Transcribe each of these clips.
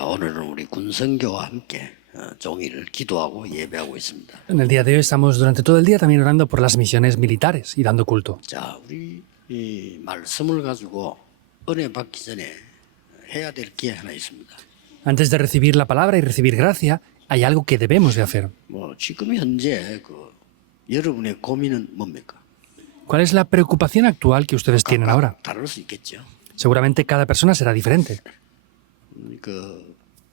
오늘은 우리 군성교와 함께 종일 기도하고 예배하고 있습니다. En el día de hoy estamos durante todo el día también orando por las misiones militares y dando culto. 자, 우리 이 말씀을 가지고 은혜 받기 전에 해야 될 게 하나 있습니다. Antes de recibir la palabra y recibir gracia, hay algo que debemos de hacer. 뭐 지금 현재 여러분의 고민은 뭡니까? ¿Cuál es la preocupación actual que ustedes tienen ahora? 다를 수 있겠죠. Seguramente cada persona será diferente.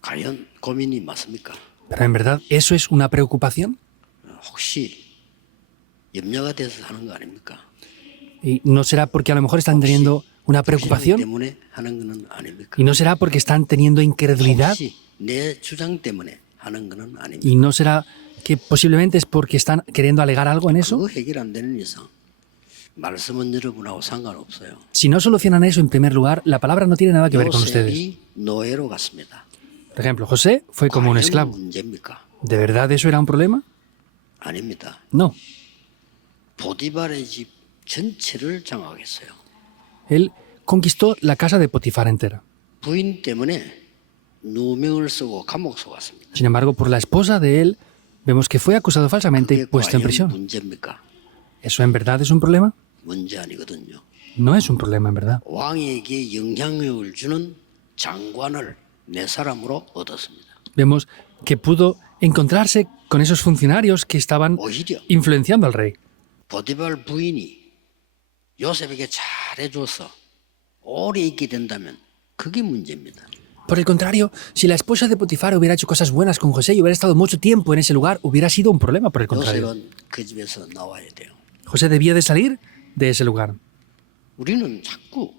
과연 고민이 맞습니까? Pero en verdad, ¿eso es una preocupación? 혹시 염려가 돼서 하는 거 아닙니까? ¿Y no será porque a lo mejor están teniendo una 불신앙 preocupación? 때문에 하는 거는 아닙니까? ¿Y no será porque están teniendo incredulidad? 혹시 내 주장 때문에 하는 거는 아닙니까? ¿Y no será que posiblemente es porque están queriendo alegar algo en eso? 그거 해결 안 되는 이상 말씀은 여러분하고 상관없어요. Si no solucionan eso en primer lugar, la palabra no tiene nada que ver con ustedes. 요셉이 노예로 갔습니다. Por ejemplo, José fue como un 과연 esclavo. 문제입니까? ¿De verdad eso era un problema? 아닙니다. No. 보디발의 집 전체를 장악했어요. Él conquistó la casa de Potifar entera. 부인 때문에 누명을 쓰고 감옥 속았습니다. Sin embargo, por la esposa de él, vemos que fue acusado falsamente y 그게 puesto en 과연 prisión. 문제입니까? ¿Eso en verdad es un problema? 문제 아니거든요. No es un problema en verdad. 왕에게 영향력을 주는 장관을 내 사람으로 얻었습니다. Vemos que pudo encontrarse con esos funcionarios que estaban 오히려 influenciando al rey. 보디발 부인이 요셉에게 잘해줘서 오래 있게 된다면 그게 문제입니다. Por el contrario, si la esposa de Potifar hubiera hecho cosas buenas con José y hubiera estado mucho tiempo en ese lugar, hubiera sido un problema por el contrario. 요셉은 그 집에서 나와야 돼요. José debía de salir de ese lugar. 우리는 자꾸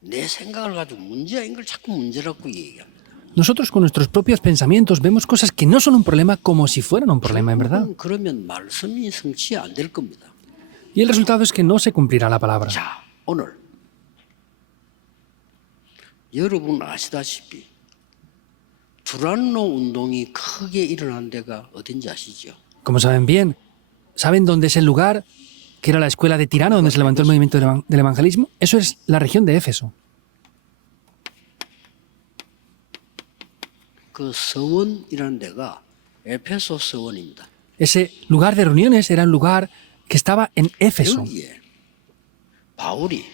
내 생각을 가지고 문제인 걸 자꾸 문제라고 얘기합니다. Nosotros con nuestros propios pensamientos vemos cosas que no son un problema como si fueran un problema en verdad. 그러면 말씀이 성취 안 될 겁니다. Y el resultado es que no se cumplirá la palabra. 자, 오늘 여러분 아시다시피 두란노 운동이 크게 일어난 데가 어딘지 아시죠? Como saben bien, ¿saben dónde es el lugar que era la escuela de Tirano donde se levantó el movimiento del evangelismo? Eso es la región de Éfeso. 그 서원이라는 데가 에페소 서원입니다. Ese lugar de reuniones era un lugar que estaba en Éfeso. 여기에 바울이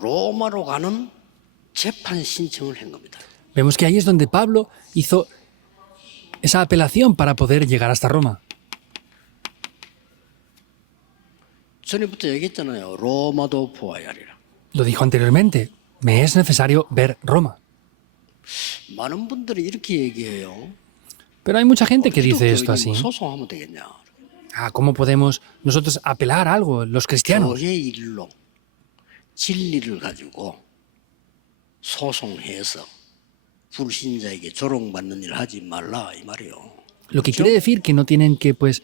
로마로 가는 재판 신청을 한 겁니다. Vemos que ahí es donde Pablo hizo esa apelación para poder llegar hasta Roma. 전에부터 얘기했잖아요. 로마도 보아야 하리라. Lo dijo anteriormente, me es necesario ver Roma. 많은 분들이 이렇게 얘기해요. Pero hay mucha gente que dice esto así. 소송하면 되겠냐? ¿Cómo podemos nosotros apelar a algo, los cristianos? 교회 일로 진리를 가지고 소송해서 불신자에게 조롱받는 일을 하지 말라 이 말이에요. Lo que quiere decir que no tienen que, pues,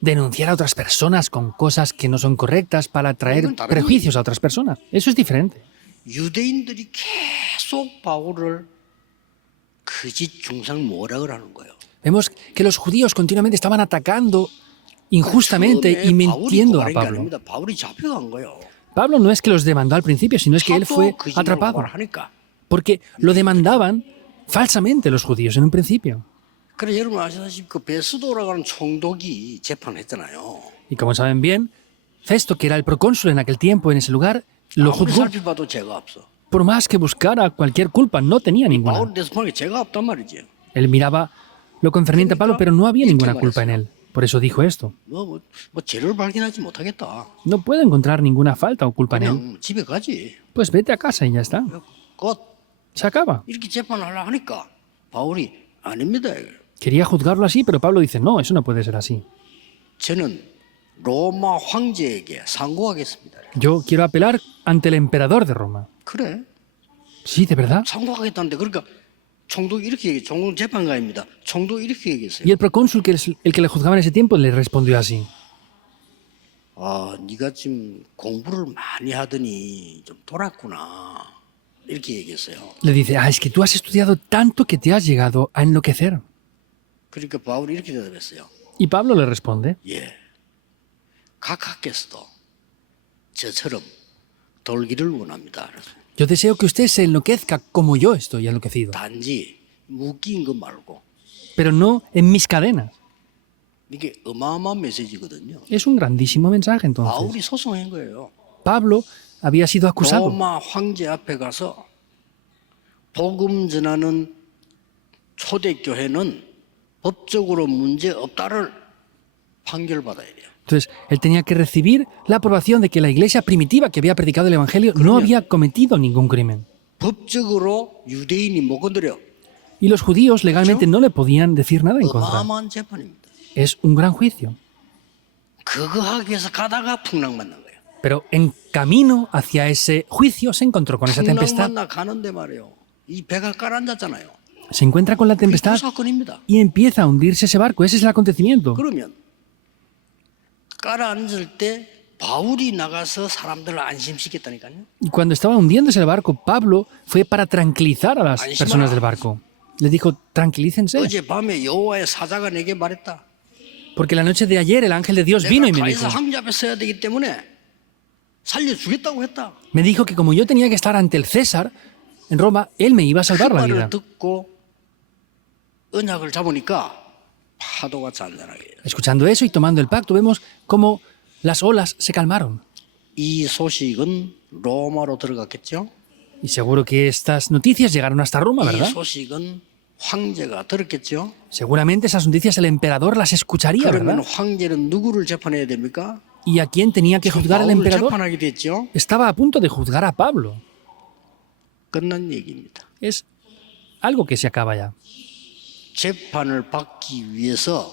denunciar a otras personas con cosas que no son correctas para traer prejuicios a otras personas. Eso es diferente. 유대인들이 계속 바울을 거짓 중상 모략을 하는 거예요. Vemos que los judíos continuamente estaban atacando injustamente y mintiendo a Pablo. 아닙니다. 바울이 잡혀간 거예요. Pablo no es que los demandó al principio, sino es que él fue atrapado. 하니까. Porque lo demandaban falsamente los judíos en un principio. 그래 여러분 아시다시피 그 베스도라고 하는 총독이 재판했잖아요. Y como saben bien, Festo, que era el procónsul en aquel tiempo en ese lugar, lo 아무리 juzgó. 살펴봐도 죄가 없어. Por más que buscara cualquier culpa, no tenía ninguna. 바울에 대해서 보니까 죄가 없단 말이지. Él miraba lo concerniente a Pablo, pero no había ninguna culpa en él. Por eso dijo esto. 뭐 죄를 발견하지 못하겠다. No puedo encontrar ninguna falta o culpa en él. 그냥 집에 가지. Pues vete a casa y ya está. 곧 Se acaba. 이렇게 재판을 하려 하니까 바울이 아닙니다. Quería juzgarlo así, pero Pablo dice, no, eso no puede ser así. 저는 로마 황제에게 상고하겠습니다. Yo quiero apelar ante el emperador de Roma. 그래? Sí, de verdad. 상고하겠다는데 그러니까 총독이 이렇게 얘기해. 총독 재판가입니다. 총독이 이렇게 얘기했어요. Y el procónsul, que es el que le juzgaba en ese tiempo, le respondió así. 아, 네가 지금 공부를 많이 하더니 좀 돌았구나. 이렇게 얘기했어요. Le dice, es que tú has estudiado tanto que te has llegado a enloquecer. 그러니까 바울이 이렇게 대답했어요. Y Pablo le responde, 예, 각 학교에서도 저처럼 돌기를 원합니다. Yo deseo que usted se enloquezca como yo estoy enloquecido, 단지 묶인 거 말고. pero no en mis cadenas. 이게 어마어마한 메시지거든요. Es un grandísimo mensaje entonces. 바울이 소송한 거예요. Pablo había sido acusado 로마 황제 앞에 가서 복음 전하는 초대교회는 법적으로 문제 없다를 판결받아야 돼요. Entonces, él tenía que recibir la aprobación de que la iglesia primitiva que había predicado el Evangelio no había cometido ningún crimen. 법적으로 유대인이 못 건드려. Y los judíos legalmente no le podían decir nada en contra. 어마어마한 재판입니다. Es un gran juicio. 그거 하기 위해서 가다가 풍랑 만난 거예요. Pero en camino hacia ese juicio se encontró con esa 풍랑 tempestad. 만나 가는데 말이에요. 이 배가 깔아앉았잖아요. Se encuentra con la 그 tempestad 사건입니다. y empieza a hundirse ese barco. Ese es el acontecimiento. 그러면 깔아앉을 때 바울이 나가서 사람들을 안심시켰다니까요. Y cuando estaba hundiéndose el barco, Pablo fue para tranquilizar a las An심하라. personas del barco. Les dijo, tranquilícense, 어젯밤에 여호와의 사자가 내게 말했다. porque la noche de ayer el ángel de Dios vino y 내가 me dijo, 가이사 황제 앞에 서야 되기 때문에 살려주겠다고 했다. me dijo que como yo tenía que estar ante el César en Roma, él me iba a 그 salvar la vida. 말을 듣고 언약을 잡으니까 파도가 잔잔하게 해요. Escuchando eso y tomando el pacto, vemos cómo las olas se calmaron. 이 소식은 로마로 들어갔겠죠. Y seguro que estas noticias llegaron hasta Roma, 이 ¿verdad? 소식은 황제가 들었겠죠. Seguramente esas noticias el emperador las escucharía, 그러면 ¿verdad? 황제는 누구를 재판해야 됩니까? ¿Y a quién tenía que juzgar el 바울을 emperador? 재판하게 됐죠. Estaba a punto de juzgar a Pablo. 끝난 얘기입니다. Es algo que se acaba ya. 재판을 받기 위해서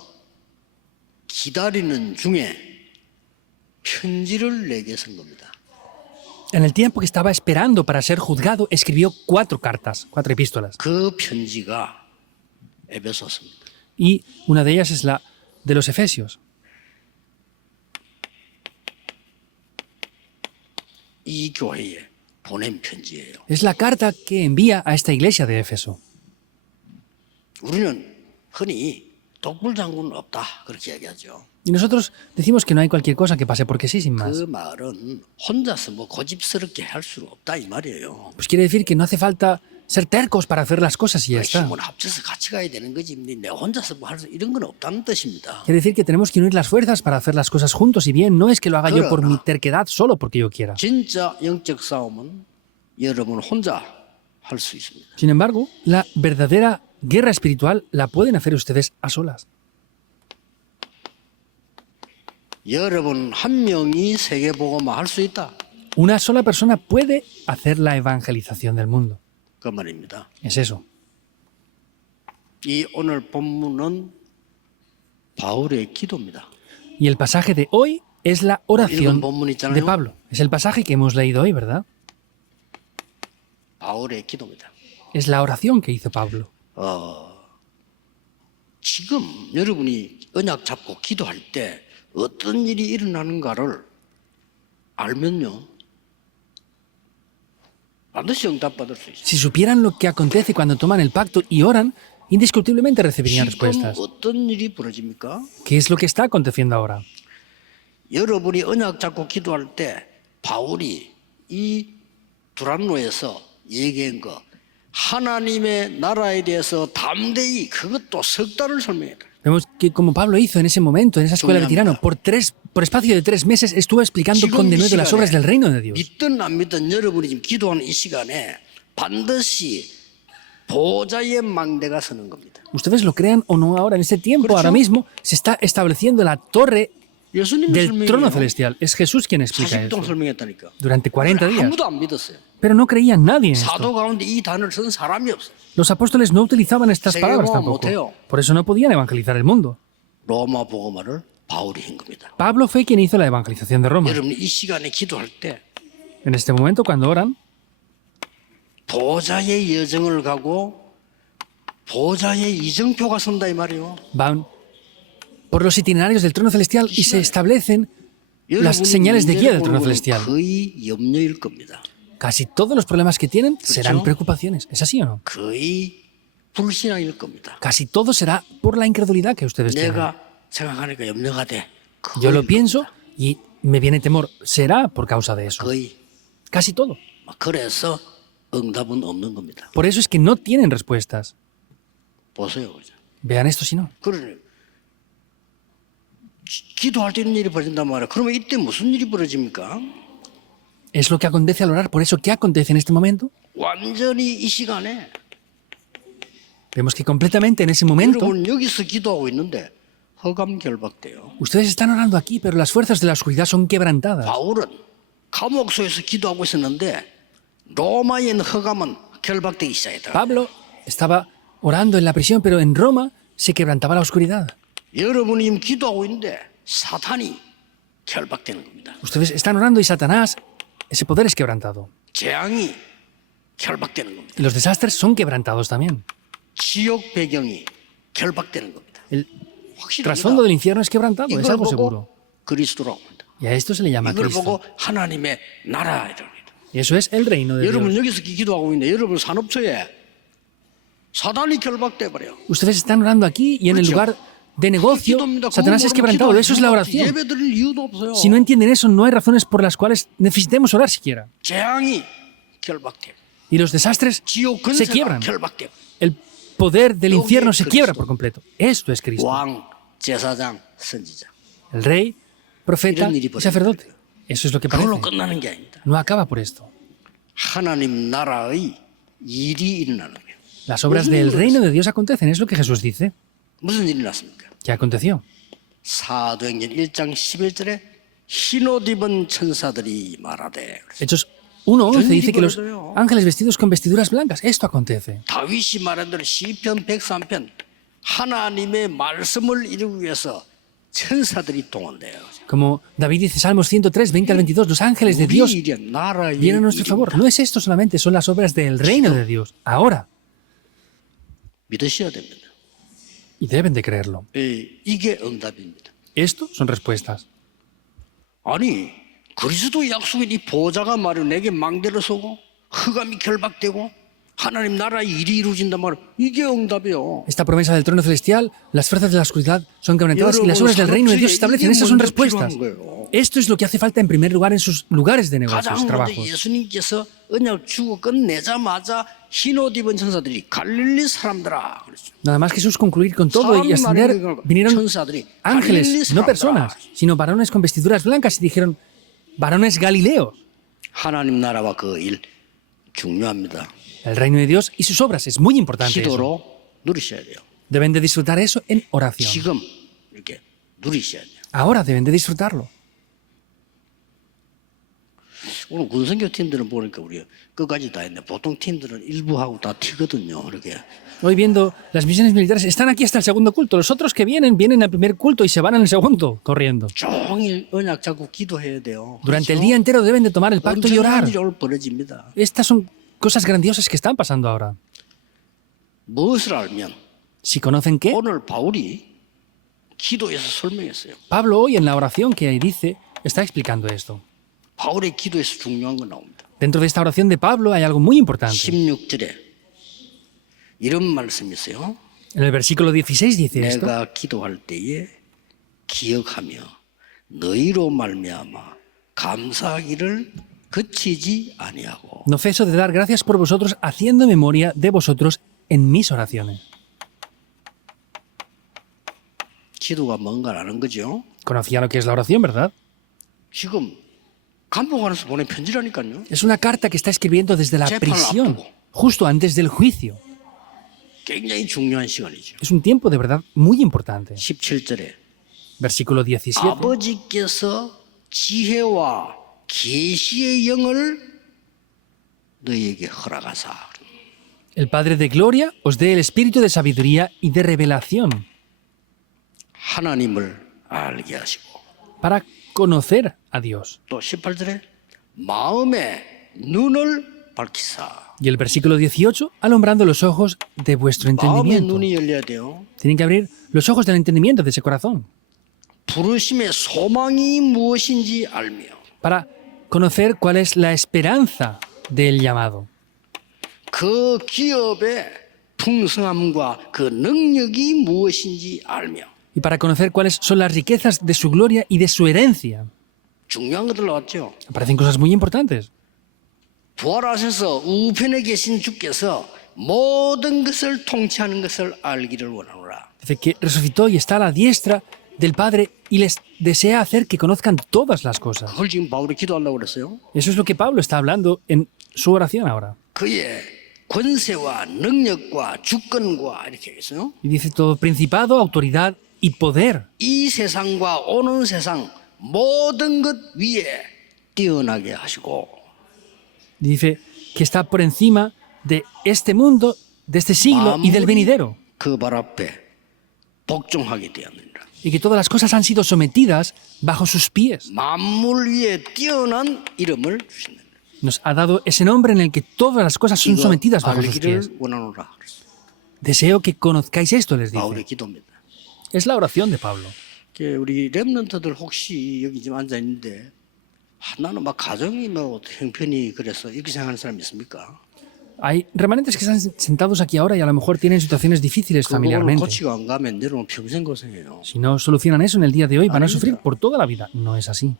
기다리는 중에 편지를 내게 쓴 겁니다. En el tiempo que estaba esperando para ser juzgado, escribió 4 cartas, 4 epístolas. 그 편지가 에베소서입니다. Y una de ellas es la de los Efesios. 이 교회에 보낸 편지예요. Es la carta que envía a esta iglesia de Éfeso. 우리는 흔히 독불장군은 없다 그렇게 얘기하죠. Y nosotros decimos que no hay cualquier cosa que pase porque sí, sin más. 그 말은 혼자서 뭐 고집스럽게 할 수 없다 이 말이에요. Pues quiere decir que no hace falta ser tercos para hacer las cosas y ya está. 힘을 합쳐서 같이 가야 되는 거지. 내 혼자서 뭐 할 수 이런 건 없다는 뜻입니다. Quiere decir que tenemos que unir las fuerzas para hacer las cosas juntos y bien. No es que lo haga yo por mi terquedad, solo porque yo quiera. 진짜 영적 싸움은 여러분 혼자 할 수 있습니다. Sin embargo, la verdadera guerra espiritual la pueden hacer ustedes a solas. 여러분 한 명이 세계 복음화 할 수 있다. Una sola persona puede hacer la evangelización del mundo. 그 말입니다. Es eso. 이 오늘 본문은 바울의 기도입니다. Y el pasaje de hoy es la oración 읽은 본문 de 있잖아요. Pablo. Es el pasaje que hemos leído hoy, ¿verdad? 바울의 기도입니다. Es la oración que hizo Pablo. 지금 여러분이 언약 잡고 기도할 때 어떤 일이 일어나는가를 알면요. 반드시 응답받을 수 있어요. Si supieran lo que acontece cuando toman el pacto y oran, indiscutiblemente recibirían 지금 respuestas. 어떤 일이 벌어집니까? ¿Qué es lo que está aconteciendo ahora? 여러분이 언약 잡고 기도할 때 바울이 이 두란노에서 얘기한 거 하나님의 나라에 대해서 담대히 그것도 석 달을 설명했다. Vemos que como Pablo hizo en ese momento, en esa escuela de tirano, por espacio de 3 meses estuvo explicando con denuedo las obras del reino de Dios. 믿든 안 믿든 여러분이 지금 기도하는 이 시간에 반드시 보좌의 망대가 서는 겁니다. Ustedes lo crean o no ahora, en este tiempo, ahora mismo, se está estableciendo la torre 예수님이 del trono 설명해요. celestial. Es Jesús quien explica 40 동안 eso. 설명했다니까. Durante 40 días. 아무도 안 믿었어요. Pero no creía nadie en esto. 사도 가운데 이 단어를 쓴 사람이 없어요. Los apóstoles no utilizaban estas palabras tampoco. Por eso no podían evangelizar el mundo. 로마 복음화를 바울이 한 겁니다. Pablo fue quien hizo la evangelización de Roma. 여러분이 이 시간에 기도할 때 En este momento, cuando oran, 보좌의 여정을 가고 보좌의 이정표가 선다 이 말이에요. van por los itinerarios del trono celestial y se establecen las 여러분이 señales de guía del 문제를 trono 보는 celestial. 건 거의 염려일 겁니다. Casi todos los problemas que tienen serán ¿Escuchó? preocupaciones. ¿Es así o no? 거의 불신앙일 겁니다. Casi todo será por la incredulidad que ustedes tienen. 내가 생각하니까 염려가 돼. Yo lo 거의 pienso y me viene temor. Será por causa de eso. 거의 Casi todo. 그래서 응답은 없는 겁니다. Por eso es que no tienen respuestas. 보세요. Vean esto si no. 그러니 기도할 때 이런 일이 벌어진단 말이에요. 그러면 이때 무슨 일이 벌어집니까? Es lo que acontece al orar. Por eso, ¿qué acontece en este momento? 완전히 이 시간에 Vemos que completamente en ese momento 여러분 여기서 기도하고 있는데 허감 결박돼요. ustedes están orando aquí, pero las fuerzas de la oscuridad son quebrantadas. 바울은 감옥소에서 기도하고 있었는데 로마에 있는 허감은 결박되기 시작했다. Pablo estaba orando en la prisión, pero en Roma se quebrantaba la oscuridad. 여러분이 지금 기도하고 있는데 사탄이 결박되는 겁니다. Ustedes están orando y Satanás, ese poder es quebrantado. 재앙이 결박되는 겁니다. Y los desastres son quebrantados también. 지옥 배경이 결박되는 겁니다. El 확실합니다. trasfondo del infierno es quebrantado, es 이걸 algo 보고 seguro. 그리스도라고 합니다. Y a esto se le llama 이걸 Cristo. 보고 하나님의 나라이랍니다. Y eso es el reino de 여러분 Dios. 여기서 기도하고 있는데 여러분 산업처에 사단이 결박돼 버려. Ustedes están orando aquí y en el lugar de negocio, Satanás es quebrantado. Eso es la oración. 예배 드릴 이유도 없어요. Si no entienden eso, no hay razones por las cuales necesitemos orar siquiera. 재앙이 결박돼. Y los desastres 지옥 se 근세가 quiebran. 결박돼. El poder del Lo infierno que se es quiebra Cristo. por completo. Esto es Cristo. 왕, 제사장, 선지자. El rey, profeta 이런 일이 y sacerdote. Eso es lo que 그걸로 parece. 끝나는 게 아닙니다. No acaba por esto. 하나님 나라의 일이 일어나는 거예요. Las obras del reino de Dios acontecen. Es lo que Jesús dice. 무슨 일이 났습니까? ¿Qué aconteció? 사도행전 1장 11절에 흰옷 입은 천사들이 말하되 Hechos 1:11 dice que los 벌어져요. ángeles vestidos con vestiduras blancas. Esto acontece. 다윗이 말한 대로 시편 103편 하나님의 말씀을 이루기 위해서 천사들이 동원돼요. Como David dice, Salmos 103, 20 al 22, los ángeles de Dios 우리 일이야, 나라의 vienen a nuestro favor. 일입니다. No es esto solamente, son las obras del reino de Dios. Ahora. 믿으셔야 됩니다. Y deben de creerlo. 이게 응답입니다. Esto son respuestas. 아니 그리스도 약속인 이 보좌가 말이야 내게 망대로 서고 흑암이 결박되고 하나님 나라의 일이 이루어진단 말이야. 이게 응답이요. Esta promesa del trono celestial, las fuerzas de la oscuridad son quebrantadas y las obras del reino de Dios se establecen. Esas son respuestas. Esto es lo que hace falta en primer lugar en sus lugares de negocios, 가장 먼저 trabajos. 예수님께서 언약 주고 끝내자마자 흰옷 입은 천사들이 갈릴리 사람들아 그랬죠. Nada más Jesús concluir con todo y ascender, vinieron 천사들이 갈릴리 ángeles, no 사람들아. personas, sino varones con vestiduras blancas y dijeron, varones galileos. 하나님 나라와 그 일 중요합니다. El reino de Dios y sus obras es muy importante. Eso. 기도로 누리셔야 돼요. Deben de disfrutar eso en oración. 지금 이렇게 누리셔야 돼요. Ahora deben de disfrutarlo. 오늘 군선교 팀들은 보니까 우리 끝까지 다 했네. 보통 팀들은 일부 하고 다 튀거든요. 이렇게. Hoy viendo las misiones militares, están aquí hasta el segundo culto. Los otros que vienen, vienen al primer culto y se van al segundo, corriendo. 종일 언약 잡고 기도해야 돼요. Durante el día entero deben de tomar el pacto y orar. 엄청난 일이 오늘 벌어집니다. Estas son cosas grandiosas que están pasando ahora. 무엇을 알면 Si conocen qué, 오늘 바울이 기도에서 설명했어요. Pablo hoy en la oración que dice, está explicando esto. 바울의 기도에서 중요한 거 나옵니다. Dentro de esta oración de Pablo hay algo muy importante. 16절에 이런 말씀이 있어요. En el versículo 16 dice esto. 내가 기도할 때에 기억하며 너희로 말미암아 감사하기를 그치지 아니하고 No ceso de dar gracias por vosotros, haciendo memoria de vosotros en mis oraciones. 기도가 뭔가 아는 거죠. Conocía lo que es la oración, ¿verdad? 지금 감옥 안에서 보낸 편지라니까요. Es una carta que está escribiendo desde la prisión, justo antes del juicio. 굉장히 중요한 시간이죠. Es un tiempo de verdad muy importante. 17절에 Versículo 17. 아버지께서 지혜와 계시의 영을 너희에게 허락하사. El Padre de Gloria os dé el espíritu de sabiduría y de revelación 하나님을 알게 하시고 para conocer a Dios. 또 18절에 마음의 눈을 밝히사. Y el versículo 18, alumbrando los ojos de vuestro 마음의 entendimiento. 눈이 열려야 돼요. Tienen que abrir los ojos del entendimiento de ese corazón 부르심의 소망이 무엇인지 알며 para conocer cuál es la esperanza del llamado 그 기업의 풍성함과 그 능력이 무엇인지 알며 y para conocer cuáles son las riquezas de su gloria y de su herencia. 중요한 것들 나왔죠. Aparecen cosas muy importantes. 부활하셔서 우편에 계신 주께서 모든 것을 통치하는 것을 알기를 원하노라. Dice que resucitó y está a la diestra del Padre y les desea hacer que conozcan todas las cosas. 그걸 지금 바울이 기도하려고 그랬어요. Eso es lo que Pablo está hablando en su oración ahora. 그의 권세와 능력과 주권과 이렇게 했어요. Y dice todo principado, autoridad y poder. 이 세상과 오는 세상 모든 것 위에 뛰어나게 하시고 Dice que está por encima de este mundo, de este siglo y del venidero. 그 발 앞에 복종하게 되었느니라. Y que todas las cosas han sido sometidas bajo sus pies. 만물 위에 뛰어난 이름을 주신다. Nos ha dado ese nombre en el que todas las cosas son 이거 sometidas bajo sus pies. 알기를 원하노라. Deseo que conozcáis esto, les 바울의 dice. 기도입니다. Es la oración de Pablo. 우리 렘넌트들 혹시 여기 지금 앉아 있는데 나는 막 가정이 뭐 형편이 그래서 이렇게 생각하는 사람 있습니까? Hay remanentes que están sentados aquí ahora y a lo mejor tienen situaciones difíciles 그거를 familiarmente. 고치고 안 가면 내려오면 평생 고생해요. Si no solucionan eso en el día de hoy, van a sufrir por toda la vida. No es así.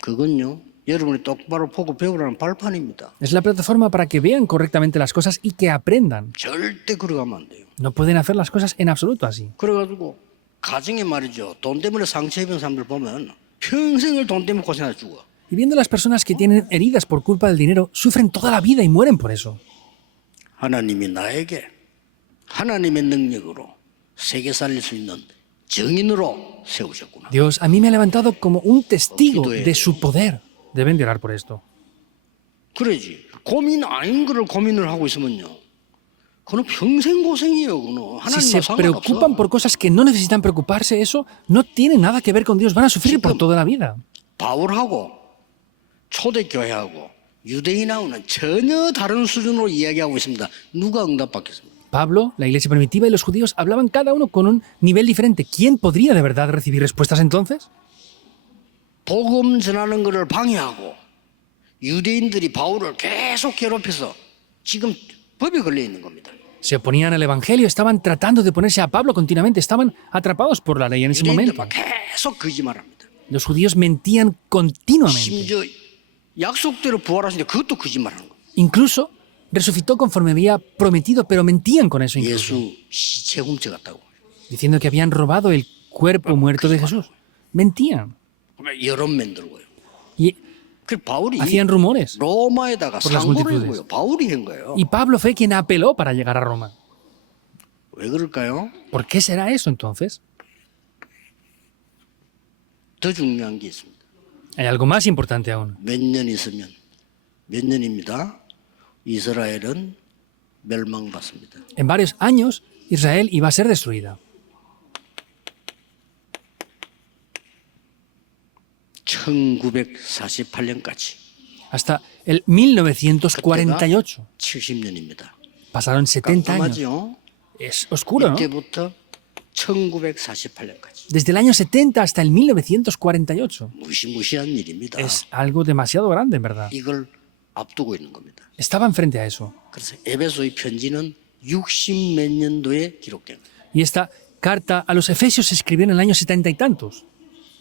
그건요, 여러분이 똑바로 보고 배우라는 발판입니다. Es la plataforma para que vean correctamente las cosas y que aprendan. 절대 그러가면 안 돼요. No pueden hacer las cosas en absoluto así. 그래가지고 가정에 말이죠. 돈 때문에 상처 입은 사람들 보면 평생을 돈 때문에 고생하다 죽어. Y viendo las personas que tienen heridas por culpa del dinero, sufren toda la vida y mueren por eso. 하나님이 나에게 하나님의 능력으로 세계 살릴 수 있는 정인으로 세우셨구나. Dios a mí me ha levantado como un testigo de su poder. Deben de orar por esto. 그러지. 고민 아닌 거를 고민을 하고 있으면요. 그건 평생 고생이에요. 그거는 Si se 하나님과 preocupan 상관없어. por cosas que no necesitan preocuparse, eso no tiene nada que ver con Dios. Van a sufrir por toda la vida. 바울하고 초대교회하고 유대인하고는 전혀 다른 수준으로 이야기하고 있습니다. 누가 응답받겠습니까? Pablo, la iglesia primitiva y los judíos hablaban cada uno con un nivel diferente. ¿Quién podría de verdad recibir respuestas entonces? 복음 전하는 것을 방해하고 유대인들이 바울을 계속 괴롭혀서 지금 법에 걸려 있는 겁니다. Se oponían al evangelio, estaban tratando de ponerse a Pablo continuamente, estaban atrapados por la ley en ese 유대인들 momento. 막 계속 거짓말합니다. Los judíos mentían continuamente. 심지어 약속대로 부활하시는데 그것도 거짓말하는 거예요. Incluso resucitó conforme había prometido, pero mentían con eso incluso, 예수 시체 훔쳐갔다고. diciendo que habían robado el cuerpo muerto de Jesús. Mentían. 여론 만들고요. Y 그 바울이 hacían rumores. 로마에다가 por las 상고를 한 multitudes. 거예요. 바울이 한 거예요. Y Pablo fue quien apeló para llegar a Roma. 왜 그럴까요? ¿Por qué será eso entonces? 더 중요한 게 있습니다. Hay algo más importante aún. 몇 년 있으면 몇 년입니다. 이스라엘은 멸망받습니다. En varios años, Israel iba a ser destruida. 1948년까지 Hasta el 1948. 70년입니다. Pasaron 70 años. 깜깜하죠? Es oscuro, ¿no? 이때부터 1948년까지 Desde el año 70 hasta el 1948. 무시무시한 일입니다. Es algo demasiado grande, en verdad. 이걸 앞두고 있는 겁니다. Estaban frente a eso. 그래서 에베소의 편지는 60 몇 년도에 기록된 거예요. Y esta carta a los Efesios se escribió en el año 70 y tantos.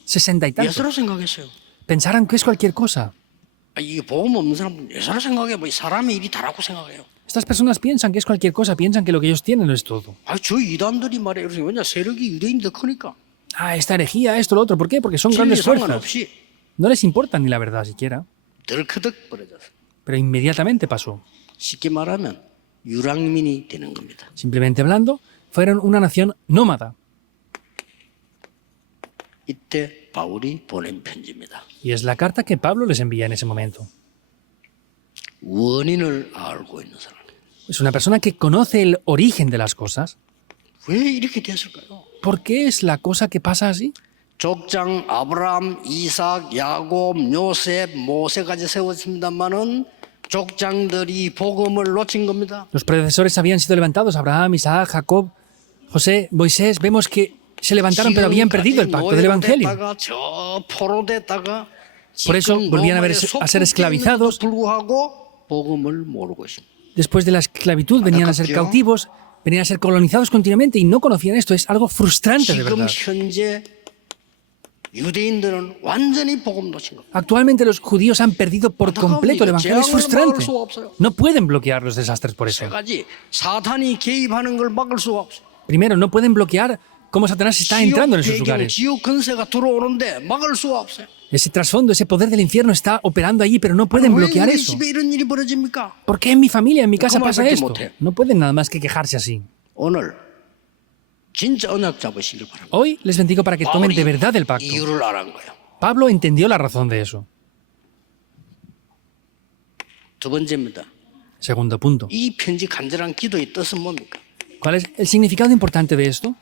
60 y tantos. 예사로 생각했어요. Pensaran que es cualquier cosa. 이게 복음 없는 사람은 예사로 생각해. 뭐 사람의 일이 다라고 생각해요. Estas personas piensan que es cualquier cosa, piensan que lo que ellos tienen no es todo. 저 이단들이 말해요. 왜냐 세력이 유대인이 더 크니까. Ah, esta herejía, esto, lo otro. ¿Por qué? Porque son 진리 grandes fuerzas. 상관없이 No les importa ni la verdad siquiera. 덜커덕 벌어졌어. Pero inmediatamente pasó. 쉽게 말하면 유랑민이 되는 겁니다. Simplemente hablando, fueron una nación nómada. 이때 바울이 보낸 편지입니다. Y es la carta que Pablo les envía en ese momento. 원인을 알고 있는 사람. Es una persona que conoce el origen de las cosas. 왜 이렇게 됐을까요? ¿Por qué es la cosa que pasa así? 족장 아브라함, 이삭, 야곱, 요셉, 모세까지 세웠습니다만은 족장들이 복음을 놓친 겁니다. Los predecesores habían sido levantados, Abraham, Isaac, Jacob, José, Moisés. Vemos que se levantaron pero habían perdido el pacto del Evangelio. 저 포로됐다가 Por eso volvían a ser esclavizados. 불구하고 복음을 모르고 있습니다. Después de la esclavitud venían a ser cautivos, venían a ser colonizados continuamente y no conocían esto. Es algo frustrante de 지금 verdad. 현재 유대인들은 완전히 복음 놓친 겁니다. Actualmente los judíos han perdido por completo el Evangelio. Es frustrante. 수가 없어요. No pueden bloquear los desastres por 세 eso. 가지 사탄이 개입하는 걸 막을 수가 없어요. Primero, no pueden bloquear cómo Satanás está entrando en esos 배경, lugares. 지옥 근세가 들어오는데 막을 수가 없어요. Ese trasfondo, ese poder del infierno está operando allí, pero no pueden 왜 bloquear 우리 eso. 집에 이런 일이 벌어집니까? ¿Por qué en mi familia, en mi casa ¿Cómo pasa hacer que esto? mote? No pueden nada más que quejarse así. 오늘 진짜 언약 잡으시길 바랍니다. Hoy les bendigo para que tomen de verdad el pacto. 이유를 알아는 거예요. Pablo entendió la razón de eso. 두 번째입니다. Segundo punto. 이 편지 간절한 기도의 뜻은 뭡니까? ¿Cuál es el significado importante de esto?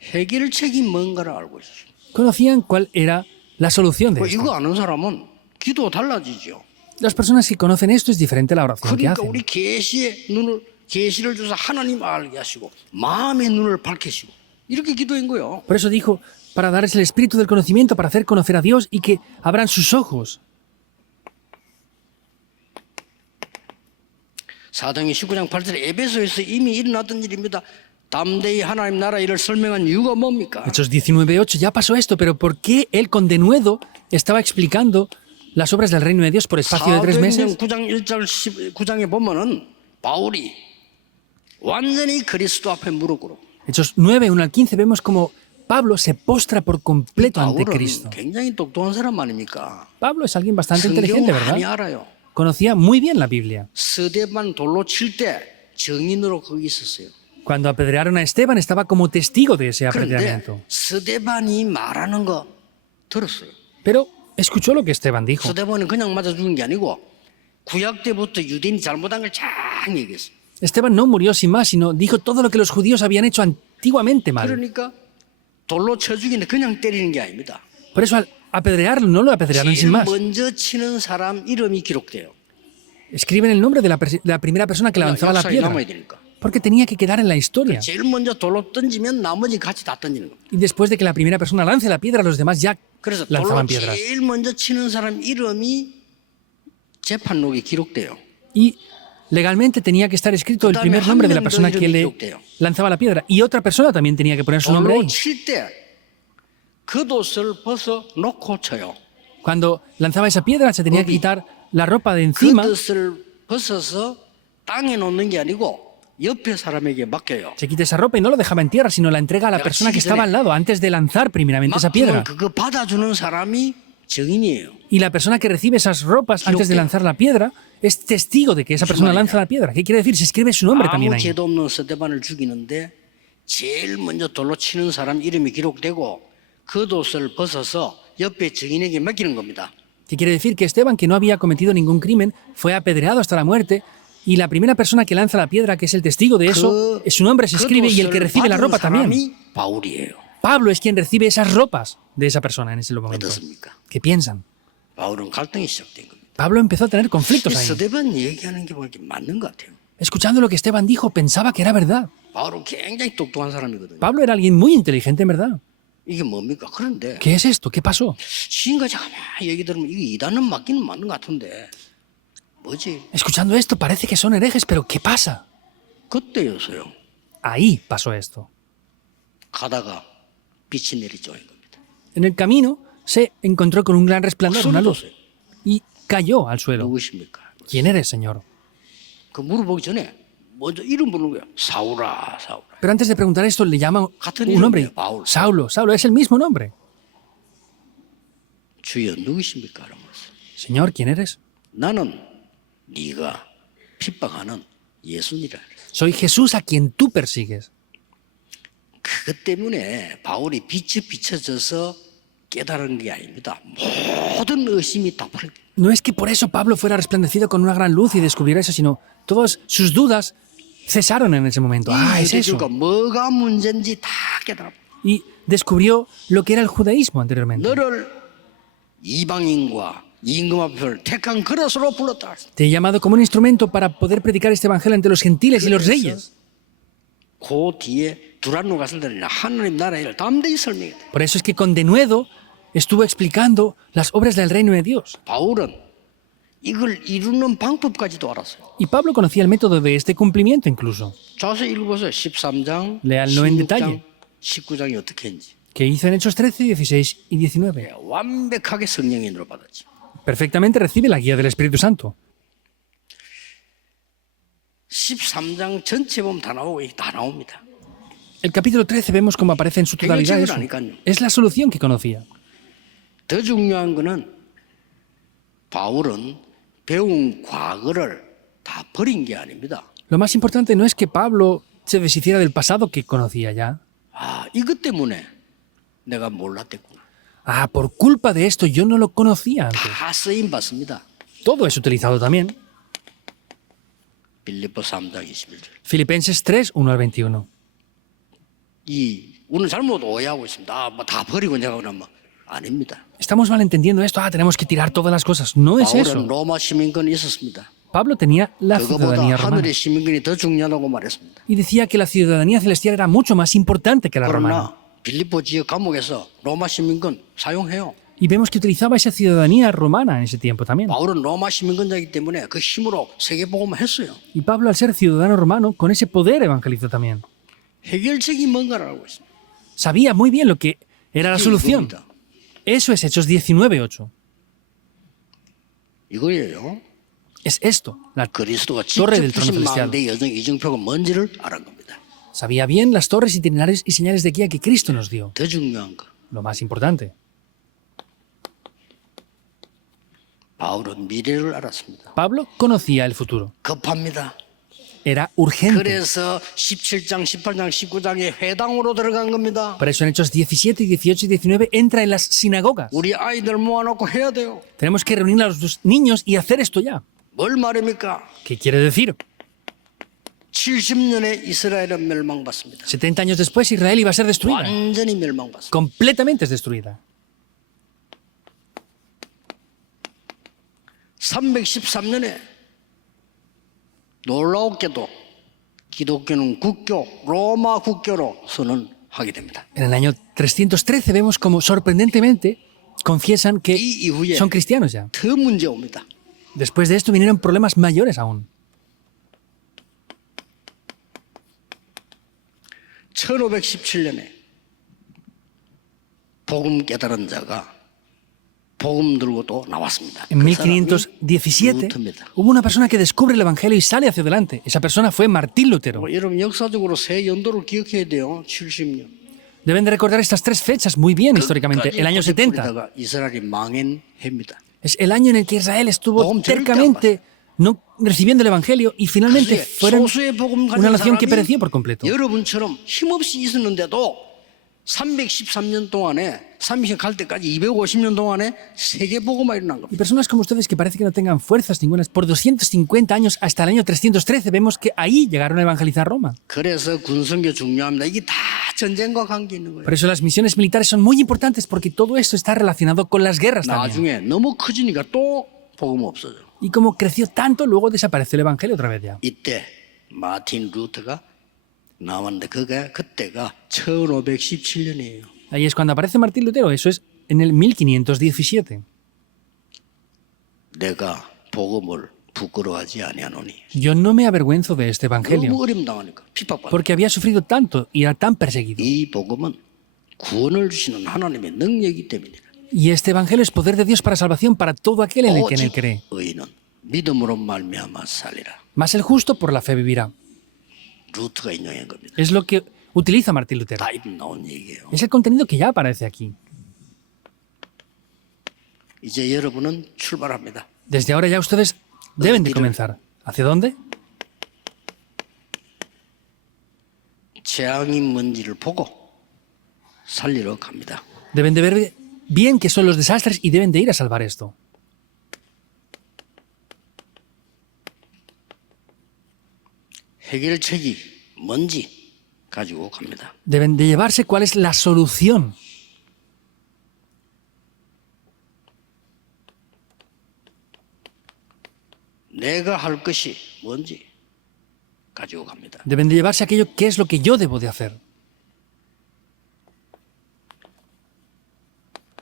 해결책이 뭔가를 알고 있어요. Conocían cuál era la solución de 이거 esto. 아는 사람은 기도 달라지죠. Las personas que conocen esto es diferente a la oración que 그러니까 hacen. 우리 계시를 주사 하나님 알게 하시고 마음의 눈을 밝히시고 이렇게 기도한 거예요. Por eso dijo, para darles el espíritu del conocimiento, para hacer conocer a Dios y que abran sus ojos. 사도행전 19장 8절에 에베소에서 이미 일어났던 일입니다. 담대히 하나님 나라 일을 설명한 이유가 뭡니까? Hechos 19:8, ya pasó esto, pero ¿por qué él con denuedo estaba explicando las obras del reino de Dios por espacio de 3 meses? 사도행전 9장 1절 9장에 보면은 바울이 완전히 그리스도 앞에 무릎 꿇어. Hechos 9:1-15 vemos como Pablo se postra por completo ante 바울은 Cristo. 굉장히 똑똑한 사람 아닙니까? Pablo es alguien bastante 성경 inteligente, 많이 ¿verdad? 알아요. Conocía muy bien la Biblia. 스데반 돌로 칠 때 증인으로 거기 있었어요. Cuando apedrearon a Esteban estaba como testigo de ese 그런데 apedreamiento. 스데반이 말하는 거 들었어요. Pero escuchó lo que Esteban dijo. 스데반은 그냥 맞아 죽은 게 아니고 구약 때부터 유대인이 잘못한 걸 쫙 얘기했어요. Esteban no murió sin más, sino dijo todo lo que los judíos habían hecho antiguamente mal. 그러니까 돌로 쳐 죽이는데 그냥 때리는 게 아닙니다. Por eso al apedrearlo no lo apedrearon sin 제일 más. 먼저 치는 사람 이름이 기록돼요. Escriben el nombre de la primera persona que lanzaba la 역사에 piedra. 남아야 되니까. Porque tenía que quedar en la historia. 제일 먼저 돌로 던지면 나머지 같이 다 던지는 겁니다. Y después de que la primera persona lance la piedra, los demás ya 그래서 돌로 lanzaban piedras. 제일 먼저 치는 사람 이름이 재판록에 기록돼요. Y legalmente tenía que estar escrito el primer nombre de la persona que le lanzaba la piedra. Y otra persona también tenía que poner su nombre 돌로 ahí. 칠 때 겉옷을 벗어 놓고 쳐요. Cuando lanzaba esa piedra se tenía que quitar la ropa de encima. 겉옷을 벗어서 땅에 놓는 게 아니고 옆에 사람에게 맡겨요. Se quita esa ropa y no lo dejaba en tierra, sino la entrega a la persona que estaba al lado antes de lanzar primeramente esa piedra. 맡기면 그거 받아주는 사람이 증인이에요. Y la persona que recibe esas ropas antes de lanzar la piedra es testigo de que esa persona lanza la piedra. ¿Qué quiere decir? Se escribe su nombre también 아무 ahí. 죄도 없는 스데반을 죽이는데 제일 먼저 돌로 치는 사람 이름이 기록되고 겉옷을 벗어서 옆에 증인에게 맡기는 겁니다. ¿Qué quiere decir? Que Esteban, que no había cometido ningún crimen, fue apedreado hasta la muerte. Y la primera persona que lanza la piedra, que es el testigo de eso, su nombre se escribe y el que recibe la ropa también. 사람이 바울이에요. Pablo es quien recibe esas ropas de esa persona en ese momento. 어떻습니까? ¿Qué piensan? 바울은 갈등이 시작된 겁니다. Pablo empezó a tener conflictos ahí. 스데반 얘기하는 게 보니까 맞는 것 같아요. Escuchando lo que Esteban dijo, pensaba que era verdad. 바울은 굉장히 똑똑한 사람이거든요. Pablo era alguien muy inteligente, en verdad. 이게 뭡니까? 그런데 ¿Qué es esto? ¿Qué pasó? 지금까지 가만히 얘기 들으면 이게 이단은 맞기는 맞는 것 같은데 뭐지? Escuchando esto, parece que son herejes, pero ¿qué pasa? 그때였어요. Ahí pasó esto. 가다가 빛이 내리죠. 겁니다. En el camino se encontró con un gran resplandor, una luz, 쏟아졌어요. y cayó al suelo. 누구십니까? ¿Quién eres, Señor? 그 물어보기 전에 먼저 이름 부르는 거야. 사울아, 사울아. Pero antes de preguntar esto, le llama 같은 un nombre. 이름이에요, 바울. Saulo, Saulo, es el mismo nombre. 주여 누구십니까? 그러면서 Señor, ¿quién eres? 나는 네가 핍박하는 예수니라. Soy Jesús a quien tú persigues. 그것 때문에 바울이 빛이 비춰져서 깨달은 게 아닙니다. 모든 의심이 다 풀려. No es que por eso Pablo fuera resplandecido con una gran luz y descubriera eso, sino todas sus dudas cesaron en ese momento. Ah, es eso. 유대교가 뭐가 문제인지 다 깨달아. Y descubrió lo que era el judaísmo anteriormente. 너를 이방인과 임금 앞을 택한 그릇으로 불렀다. Te he llamado como un instrumento para poder predicar este evangelio ante los gentiles y los reyes. 그 뒤에 두란노 갔을 때는 하나님 나라의 일을 담대히 설명했다. Por eso es que con denuedo estuvo explicando las obras del reino de Dios. 바울은 이걸 이루는 방법까지도 알았어요. Y Pablo conocía el método de este cumplimiento incluso. 자세히 읽어보세요. 13장, Léanlo en 16장, detalle. 19장이 어떻게 했는지. que hizo en Hechos 13, 16 y 19. 완벽하게 성령의 인도를 받았지. Perfectamente recibe la guía del Espíritu Santo. 13장 전체 보면 다 나옵니다. El capítulo 13 vemos cómo aparece en su totalidad eso. Es la solución que conocía. 더 중요한 거는 바울은 배운 과거를 다 버린 게 아닙니다. Lo más importante no es que Pablo se deshiciera del pasado que conocía ya. 아, 이것 때문에 내가 몰랐댔구나. Ah, por culpa de esto yo no lo conocía antes. 다 쓰임 받습니다. Todo es utilizado también. 빌립보 3장 21절. Filipenses 3, 1 al 21. 우리는 잘못 오해하고 있습니다. 아, 뭐 다 버리고 내가 그러면 아닙니다. Estamos malentendiendo esto. Ah, tenemos que tirar todas las cosas. No es 바울은 eso. 로마 시민권이 있었습니다. Pablo tenía la 그거보다 ciudadanía romana 하늘의 시민권이 더 중요하다고 말했습니다. y decía que la ciudadanía celestial era mucho más importante que la romana. 그러나 빌립보 지역 감옥에서 로마 시민권 사용해요. Y vemos que utilizaba esa ciudadanía romana en ese tiempo también. 바울은 로마 시민권자이기 때문에 그 힘으로 세계복음을 했어요. Y Pablo, al ser ciudadano romano, con ese poder evangelizó también. 해결책이 뭔가를 알고 있습니다. Sabía muy bien lo que era la solución. 이겁니다. Eso es Hechos 19:8. 이거예요. Es esto. La 그리스도가 torre 직접 del trono 주신 celestial. 망대 여정 이정표가 뭔지를 알은 겁니다. Sabía bien las torres, itinerarios y señales de guía que Cristo nos dio. 더 중요한 거. Lo más importante. 바울은 미래를 알았습니다. Pablo conocía el futuro. 급합니다. Era urgente. 그래서 17장, 18장, 19장에 회당으로 들어간 겁니다. Por eso en Hechos 17, 18 y 19 entra en las sinagogas. 우리 아이들 모아놓고 해야 돼요. Tenemos que reunir a los niños y hacer esto ya. 뭘 말입니까? ¿Qué quiere decir? 70년에 이스라엘은 멸망받습니다. 70 años después Israel iba a ser destruida. 완전히 멸망받습니다. Completamente es destruida. 313년에 놀라웠게도 기독교는 국교, 로마 국교로 선언하게 됩니다. En el año 313 vemos como sorprendentemente confiesan que 이 이후에 son cristianos ya. 더 문제 옵니다. Después de esto vinieron problemas mayores aún. 1517년에 복음 깨달은 자가 복음 들고 또 나왔습니다. En 그 1517 사람이 루터입니다. hubo una persona que descubre el Evangelio y sale hacia adelante. Esa persona fue Martín Lutero. 여러분 역사적으로 세 연도를 기억해야 돼요. 70년. Deben de recordar estas tres fechas muy bien históricamente. El año 70 이스라엘이 망한 해입니다. es el año en el que Israel estuvo tercamente no recibiendo el Evangelio y finalmente fueron 소수의 복음 una 가진 nación que 사람이 pereció por completo. 여러분처럼 힘없이 있었는데도 313년 동안에 30년 갈 때까지 250년 동안에 세계 복음화 일어난 겁니다. Y personas como ustedes que parece que no tengan fuerzas ninguna, por 250 años hasta el año 313 vemos que ahí llegaron a evangelizar Roma. 그래서 군선교 중요합니다. 이게 다 전쟁과 관계 있는 거예요. Por eso las misiones militares son muy importantes porque todo esto está relacionado con las guerras también. 나중에 너무 커지니까 또 복음 없어져. Y como creció tanto, luego desapareció el Evangelio otra vez ya. 이때 마틴 루터가 나왔는데 그때가 1517년이에요. Ahí es cuando aparece Martín Lutero, eso es en el 1517. 내가 복음을 부끄러워하지 아니하노니. Yo no me avergüenzo de este Evangelio 너무 어림 당하니까 핍박받아. porque había sufrido tanto y era tan perseguido. 이 복음은 구원을 주시는 하나님의 능력이기 때문이다. Y este Evangelio es poder de Dios para salvación para todo aquel en el que en él 오직 cree. 의인은 믿음으로 말미암아 살리라. Mas el justo por la fe vivirá. 루트가 인용한 겁니다. Es lo que utiliza Martín Lutero. 다 이미 나온 얘기예요. Es el contenido que ya aparece aquí. 이제 여러분은 출발합니다. Desde ahora ya ustedes deben de comenzar. ¿Hacia dónde? 재앙이 뭔지를 보고 살리러 갑니다. Deben de ver bien qué son los desastres y deben de ir a salvar esto. 해결책이 뭔지 가지고 갑니다. Deben de llevarse cuál es la solución. 내가 할 것이 뭔지 가지고 갑니다. Deben de llevarse aquello que es lo que yo debo de hacer.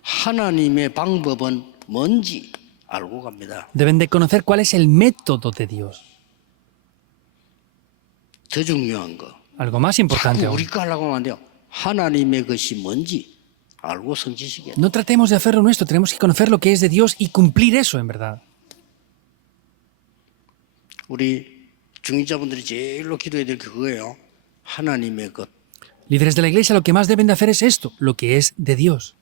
하나님의 방법은 뭔지 알고 갑니다. Deben de conocer cuál es el método de Dios. 더 중요한 거. Algo más importante 자꾸 aún. 우리 거 하려고 하면 안 돼요. 하나님의 것이 뭔지 알고 성지시게. No tratemos de hacerlo nuestro, tenemos que conocer lo que es de Dios y cumplir eso en verdad. 우리 중직자분들이 제일로 기도해야 될 게 그거예요. 하나님의 것. Líderes de la iglesia, lo que más deben de hacer es esto, lo que es de Dios.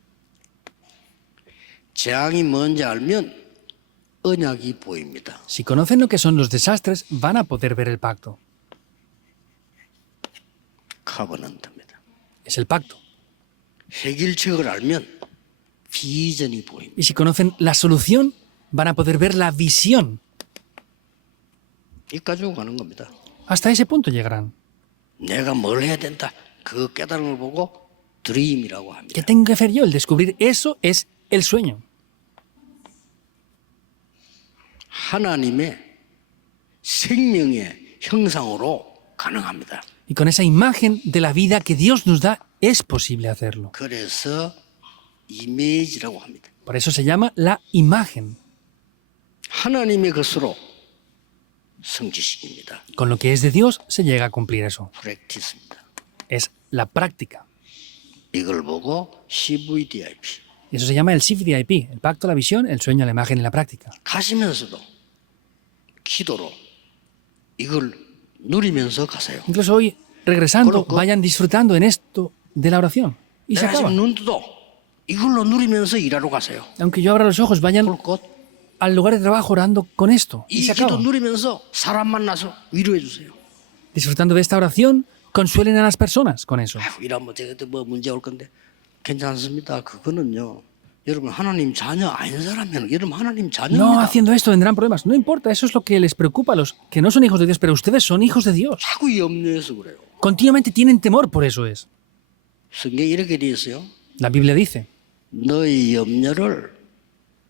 재앙이 뭔지 알면 언약이 보입니다. Si conocen lo que son los desastres, van a poder ver el pacto. 카버넌트입니다. Es el pacto. 해결책을 알면 비전이 보입니다. Y si conocen la solución, van a poder ver la visión. 이까지고 가는 겁니다. Hasta ese punto llegarán. 내가 뭘 해야 된다. 그 깨달음을 보고 드림이라고 합니다. ¿Qué tengo que hacer yo? El descubrir eso es el sueño. 하나님의 생명의 형상으로 가능합니다. Y con esa imagen de la vida que Dios nos da, es posible hacerlo. 그래서 이미지라고 합니다. Por eso se llama la imagen. 하나님의 것으로 성지시킵니다. Con lo que es de Dios se llega a cumplir eso. 프랙티스입니다. Es la práctica. 이걸 보고 CVDIP. Y eso se llama el CVDIP, el pacto, la visión, el sueño, la imagen y la práctica. 가시면서도 기도로 이걸 누리면서 가세요. Incluso hoy, regresando, Coloco. vayan disfrutando en esto de la oración. Y se 내가 지금 acaba. 눈 뜨도 이걸로 누리면서 일하러 가세요. Aunque yo abra los ojos, vayan 볼 al lugar de trabajo orando con esto. Y 이 se 기도 acaba. 누리면서 사람 만나서 위로해 주세요. Disfrutando de esta oración, consuelen a las personas con eso. 아이고, 이러면 제가 뭐 문제 올 건데 괜찮습니다. 그거는요. 여러분 하나님 자녀 아닌 사람이면 여러분 하나님 No, 자녀입니다. haciendo esto vendrán problemas. No importa, eso es lo que les preocupa a los que no son hijos de Dios, pero ustedes son hijos de Dios. 자꾸 염려해서 그래요. Continuamente tienen temor, por eso es. 성경에 이렇게 되어 있어요. La Biblia dice, 너의 염려를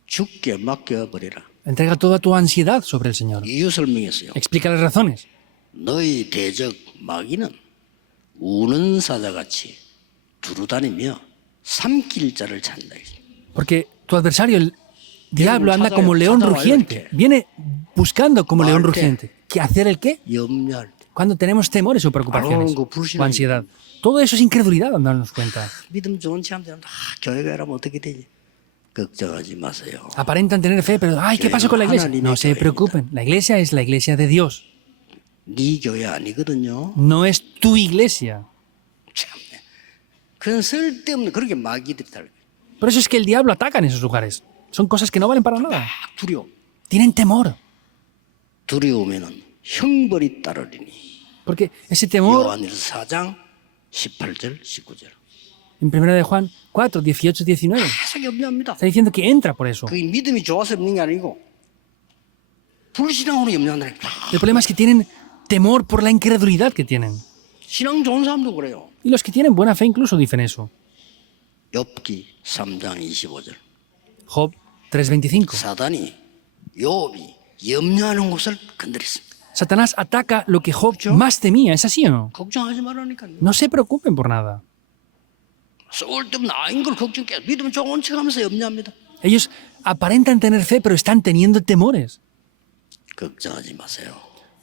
주께 맡겨버리라. entrega toda tu ansiedad sobre el Señor. 이유 설명했어요. Explica las razones. 너의 대적 마귀는 우는 사자같이 두루다니며 삼킬 자를 찾는다. Porque tu adversario, el diablo, anda como león rugiente. Viene buscando como león rugiente. ¿Qué hacer el qué? 염려할 때 Cuando tenemos temores o preocupaciones o ansiedad. Todo eso es incredulidad, al darnos cuenta. 믿음 좋은 체험들은 교회가 이러면 어떻게 되지? 걱정하지 마세요. Aparentan tener fe, pero ¡ay, qué pasa con la iglesia! No se preocupen, la iglesia es la iglesia de Dios. 네 교회 아니거든요. No es tu iglesia. 참네. 그건 쓸데없는 그렇게 마귀들이 달. Por eso es que el diablo ataca en esos lugares. Son cosas que no valen para nada. 두려워. Tienen temor. 두려우면은 형벌이 따르리니. Porque ese temor, 요한일서 4장 18절 19절. en 1 de Juan 4, 18, 19, 계속 염려합니다. está diciendo que entra por eso. 그 믿음이 좋아서 없는 게 아니고 불신앙으로 염려한다니까. El problema es que tienen temor por la incredulidad que tienen. 신앙 좋은 사람도 그래요. Y los que tienen buena fe incluso dicen eso. 욥기 3장 25절. Job 3:25. 사단이 욥이 염려하는 곳을 건드렸습니다. Satanás ataca lo que Job más temía, ¿es así o no? 걱정하지 말라니까요. No se preocupen por nada. 쓸데없는 아닌 걸 걱정해. 믿음 좋은 척하면서 염려합니다. Ellos aparentan tener fe, pero están teniendo temores. 걱정하지 마세요.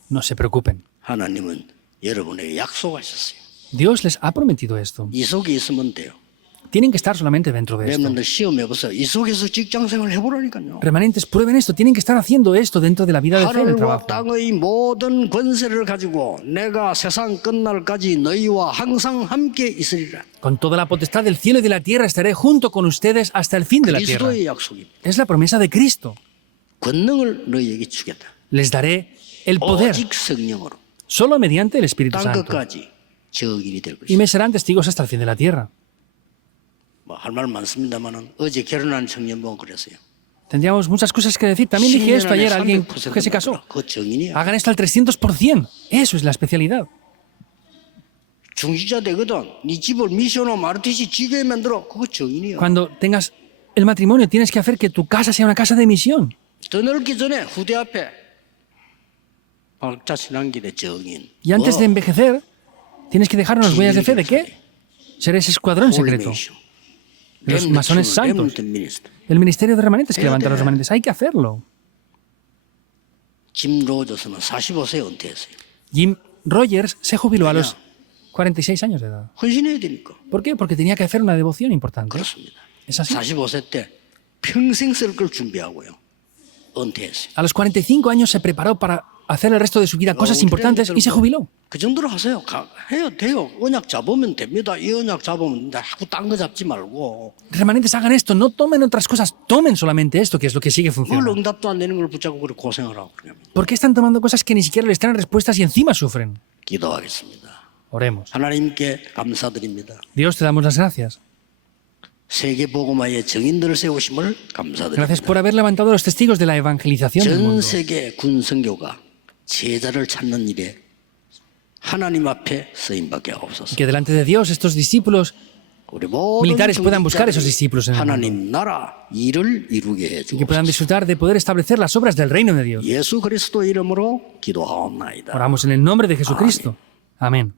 No se preocupen. 하나님은 여러분에게 약속하셨어요. Dios les ha prometido esto. 이 속에 있으면 돼요. Tienen que estar solamente dentro de esto. 렘넌트 시험해보세요. 이 속에서 직장생활 해보라니까요. Remanentes, prueben esto. Tienen que estar haciendo esto dentro de la vida de fe del 하늘과 trabajo. 땅의 모든 권세를 가지고 내가 세상 끝날까지 너희와 항상 함께 있으리라. Con toda la potestad del cielo y de la tierra estaré junto con ustedes hasta el fin de la tierra. 그리스도의 약속입니다. Es la promesa de Cristo. 권능을 너희에게 주겠다. Les daré el poder 오직 성령으로 solo mediante el Espíritu 땅 Santo. 끝까지 증인이 될 Y me 것이다. serán testigos hasta el fin de la tierra. 할 말 많습니다만은 어제 결혼한 청년 보고 그랬어요. Tendríamos muchas cosas que decir. También dije esto ayer a alguien que se casó. 그 증인이야. Hagan esto al 300%. Eso es la especialidad. 중지자 되거든. 네 집을 미션으로 마르티시 지게 만들어. 그거 증인이야. Cuando tengas el matrimonio, tienes que hacer que tu casa sea una casa de misión. 더 넓기 전에 후대 앞에 박자 신앙길의 증인. Y antes de envejecer, tienes que dejar unas huellas de fe. ¿De qué? Ser ese escuadrón secreto. Los masones santos. El ministerio de remanentes que levanta a los remanentes. Hay que hacerlo. 짐 로저스는 45세에 은퇴했어요. Jim Rogers se jubiló a los 46 años de edad. 헌신해야 되니까. ¿Por qué? Porque tenía que hacer una devoción importante. 그렇습니다. Es así. 45세 때 평생 쓸 걸 준비하고요. 은퇴했어요. A los 45 años se preparó para hacer el resto de su vida cosas importantes y se jubiló. 그 정도로 하세요. 해요, 돼요. 언약 잡으면 됩니다. 이 언약 잡으면 자꾸 딴 거 잡지 말고. Remanentes, hagan esto, no tomen otras cosas, tomen solamente esto, que es lo que sigue 그걸 funcionando. 응답도 안 되는 걸 붙잡고 그렇게 고생하라고 그러면. ¿Por qué están tomando cosas que ni siquiera les traen respuestas y encima sufren? 기도하겠습니다. Oremos. 하나님께 감사드립니다. Dios, te damos las gracias. 세계 복음화의 증인들을 세우심을 감사드립니다. Gracias por haber levantado a los testigos de la evangelización del 전 mundo. 세계 군 선교가 제자를 찾는 일에 하나님 앞에 쓰임받게 하옵소서. Que delante de Dios estos discípulos 우리 모든 militares puedan buscar esos 중직자들이 discípulos en el mundo. 하나님 나라 일을 이루게 해 y que puedan 주옵소서. disfrutar de poder establecer las obras del reino de Dios. 예수 그리스도 이름으로 기도하옵나이다. Oramos en el nombre de Jesucristo. Amén.